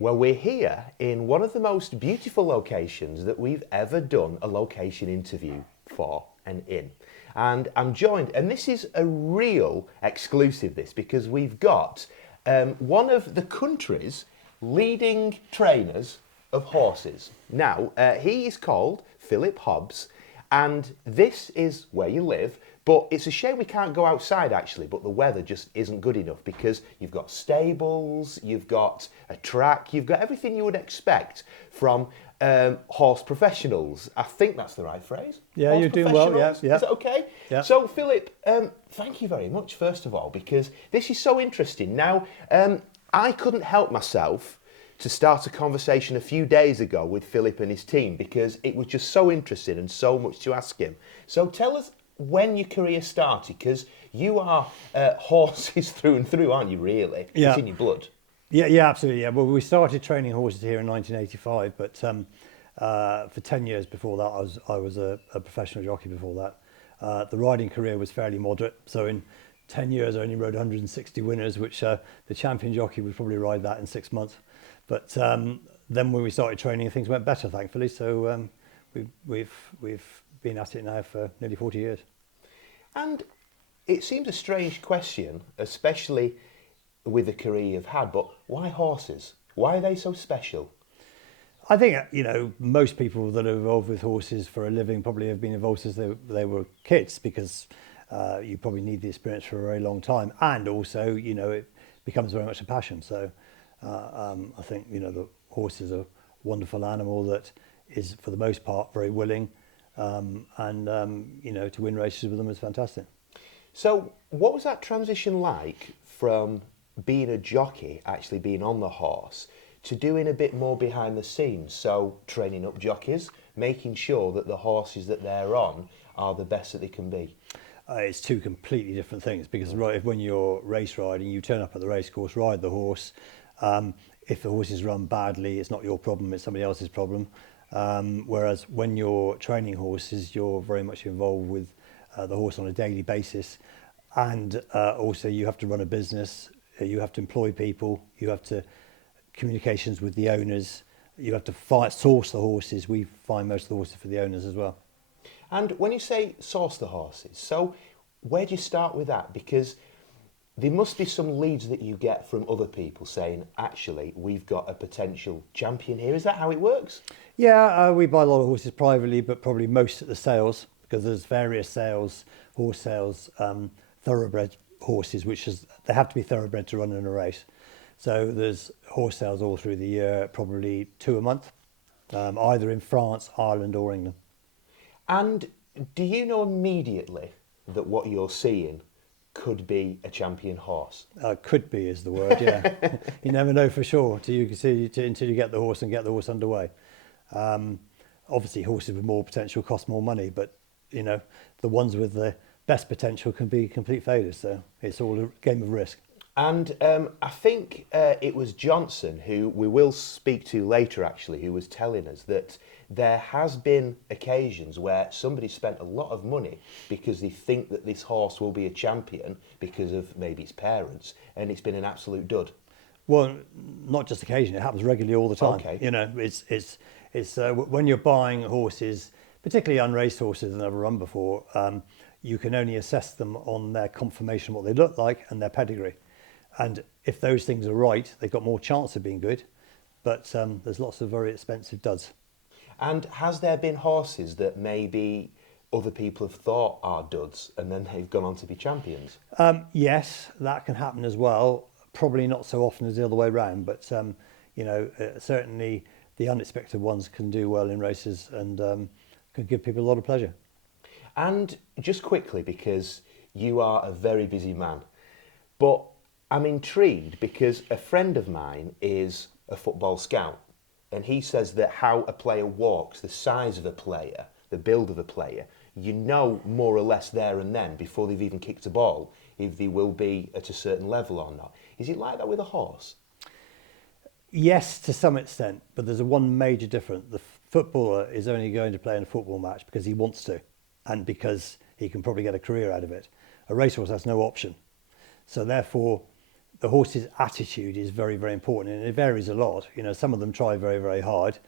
Well, we're here in one of the most beautiful locations that we've ever done a location interview for and in. And I'm joined, and this is a real exclusive, because we've got one of the country's leading trainers of horses. Now, he is called Philip Hobbs, and this is where you live. But it's a shame we can't go outside, actually, but the weather just isn't good enough because you've got stables, you've got a track, you've got everything you would expect from horse professionals. I think that's the right phrase. Yeah, horse you're doing well, yeah. Is that okay? Yeah. So, Philip, thank you very much, first of all, because this is so interesting. Now, I couldn't help myself to start a conversation a few days ago with Philip and his team because it was just so interesting and so much to ask him. So tell us when your career started, because you are horses through and through, aren't you, really? Yeah. It's in your blood. Yeah, absolutely. Yeah. Well, we started training horses here in 1985, but for 10 years before that, I was a professional jockey before that. The riding career was fairly moderate. So in 10 years, I only rode 160 winners, which the champion jockey would probably ride that in 6 months. But then when we started training, things went better, thankfully. So we've been at it now for nearly 40 years. And it seems a strange question, especially with the career you've had, but why horses? Why are they so special? I think, most people that are involved with horses for a living probably have been involved since they were kids, because you probably need the experience for a very long time. And also, it becomes very much a passion. So I think, the horse is a wonderful animal that is, for the most part, very willing. To win races with them is fantastic. So what was that transition like from being a jockey, actually being on the horse, to doing a bit more behind the scenes? So training up jockeys, making sure that the horses that they're on are the best that they can be. It's two completely different things, because when you're race riding, you turn up at the race course, ride the horse. If the horse is run badly, it's not your problem, it's somebody else's problem. Whereas when you're training horses, you're very much involved with the horse on a daily basis. And also you have to run a business, you have to employ people, you have to communications with the owners, you have to source the horses. We find most of the horses for the owners as well. And when you say source the horses, so where do you start with that? Because there must be some leads that you get from other people saying, actually, we've got a potential champion here. Is that how it works? Yeah, we buy a lot of horses privately, but probably most at the sales, because there's various sales, horse sales, thoroughbred horses, they have to be thoroughbred to run in a race. So there's horse sales all through the year, probably 2 a month, either in France, Ireland or England. And do you know immediately that what you're seeing could be a champion horse? Could be is the word, yeah. You never know for sure until you get the horse and get the horse underway. Obviously, horses with more potential cost more money, but the ones with the best potential can be complete failures. So it's all a game of risk. And I think it was Johnson, who we will speak to later, actually, who was telling us that there has been occasions where somebody spent a lot of money because they think that this horse will be a champion because of maybe its parents, and it's been an absolute dud. Well, not just occasion; it happens regularly all the time. Okay. It's when you're buying horses, particularly unraced horses that never run before, you can only assess them on their conformation, what they look like, and their pedigree. And if those things are right, they've got more chance of being good. But there's lots of very expensive duds. And has there been horses that maybe other people have thought are duds and then they've gone on to be champions? Yes, that can happen as well. Probably not so often as the other way around, but certainly the unexpected ones can do well in races and can give people a lot of pleasure. And just quickly, because you are a very busy man, but I'm intrigued because a friend of mine is a football scout, and he says that how a player walks, the size of a player, the build of a player, you know more or less there and then before they've even kicked a ball if they will be at a certain level or not. Is it like that with a horse? Yes, to some extent, but there's one major difference. The footballer is only going to play in a football match because he wants to and because he can probably get a career out of it. A racehorse has no option. So therefore, the horse's attitude is very, very important, and it varies a lot. You know, some of them try very, very hard,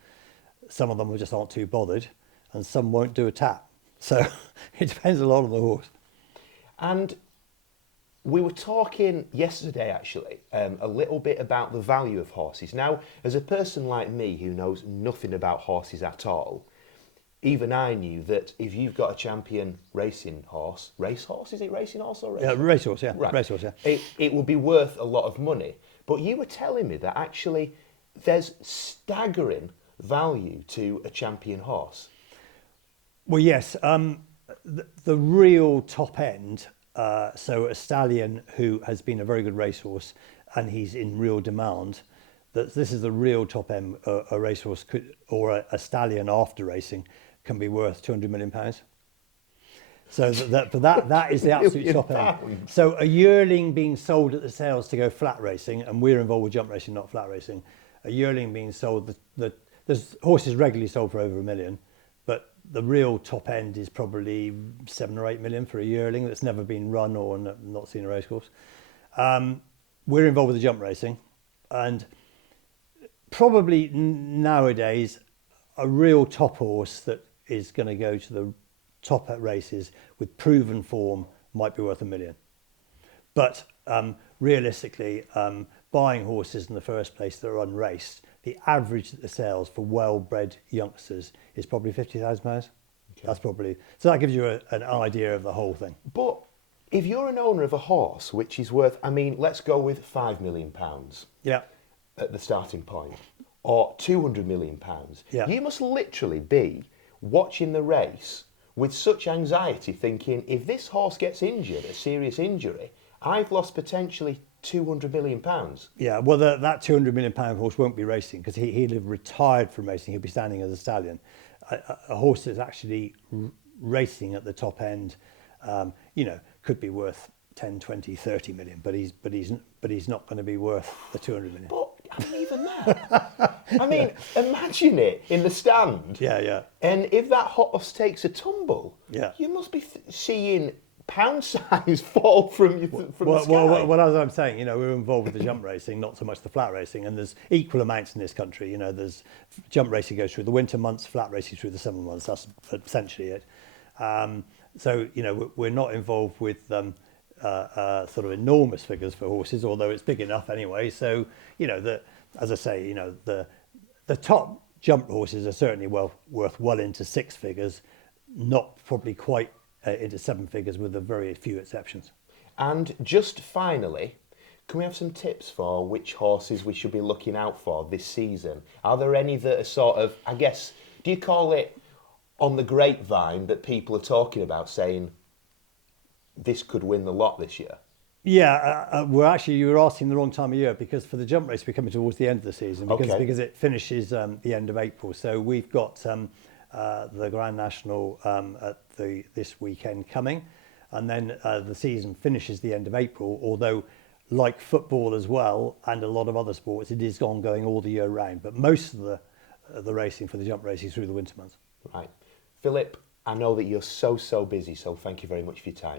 some of them just aren't too bothered, and some won't do a tap. So it depends a lot on the horse. And we were talking yesterday, actually, a little bit about the value of horses. Now, as a person like me who knows nothing about horses at all, even I knew that if you've got a champion racehorse, is it racing horse or racehorse? Yeah, racehorse, yeah. Right. Racehorse, yeah. It will be worth a lot of money. But you were telling me that actually there's staggering value to a champion horse. Well, yes. The real top end, so a stallion who has been a very good racehorse and he's in real demand, that this is the real top end a racehorse could, or a stallion after racing can be worth £200 million. So that is the absolute top end. So a yearling being sold at the sales to go flat racing, and we're involved with jump racing, not flat racing. A yearling being sold, there's horses regularly sold for over £1 million, but the real top end is probably 7 or 8 million for a yearling that's never been run or not seen a racecourse. We're involved with the jump racing, and probably nowadays a real top horse that is going to go to the top at races with proven form might be worth £1 million. But realistically, buying horses in the first place that are unraced, the average at the sales for well-bred youngsters is probably £50,000. Okay. That's probably, so that gives you an idea of the whole thing. But if you're an owner of a horse which is worth, I mean, let's go with £5 million. Yeah. At the starting point, or £200 million. Yeah. You must literally be watching the race with such anxiety, thinking, if this horse gets injured, a serious injury, I've lost potentially £200 million. Yeah, well, that £200 million horse won't be racing because he'll have retired from racing. He'll be standing as a stallion. A horse that's actually racing at the top end, could be worth 10, 20, 30 million, but he's not going to be worth the 200 million. But I mean, even that. I mean, imagine it in the stand. Yeah, yeah. And if that horse takes a tumble, yeah, you must be seeing pound size fall from the sky. Well, as I'm saying, we're involved with the jump racing, not so much the flat racing, and there's equal amounts in this country. There's jump racing goes through the winter months, flat racing through the summer months. That's essentially it. So we're not involved with sort of enormous figures for horses, although it's big enough anyway. So as I say, the top jump horses are certainly worth well into six figures, not probably quite into seven figures, with a very few exceptions. And just finally, can we have some tips for which horses we should be looking out for this season? Are there any that are sort of, I guess, do you call it on the grapevine that people are talking about, saying this could win the lot this year? Yeah, you were asking the wrong time of year, because for the jump race we're coming towards the end of the season because it finishes the end of April. So we've got the Grand National at this weekend coming, and then the season finishes the end of April, although like football as well and a lot of other sports, it is ongoing all the year round, but most of the racing for the jump race is through the winter months. Right. Philip, I know that you're so busy, so thank you very much for your time.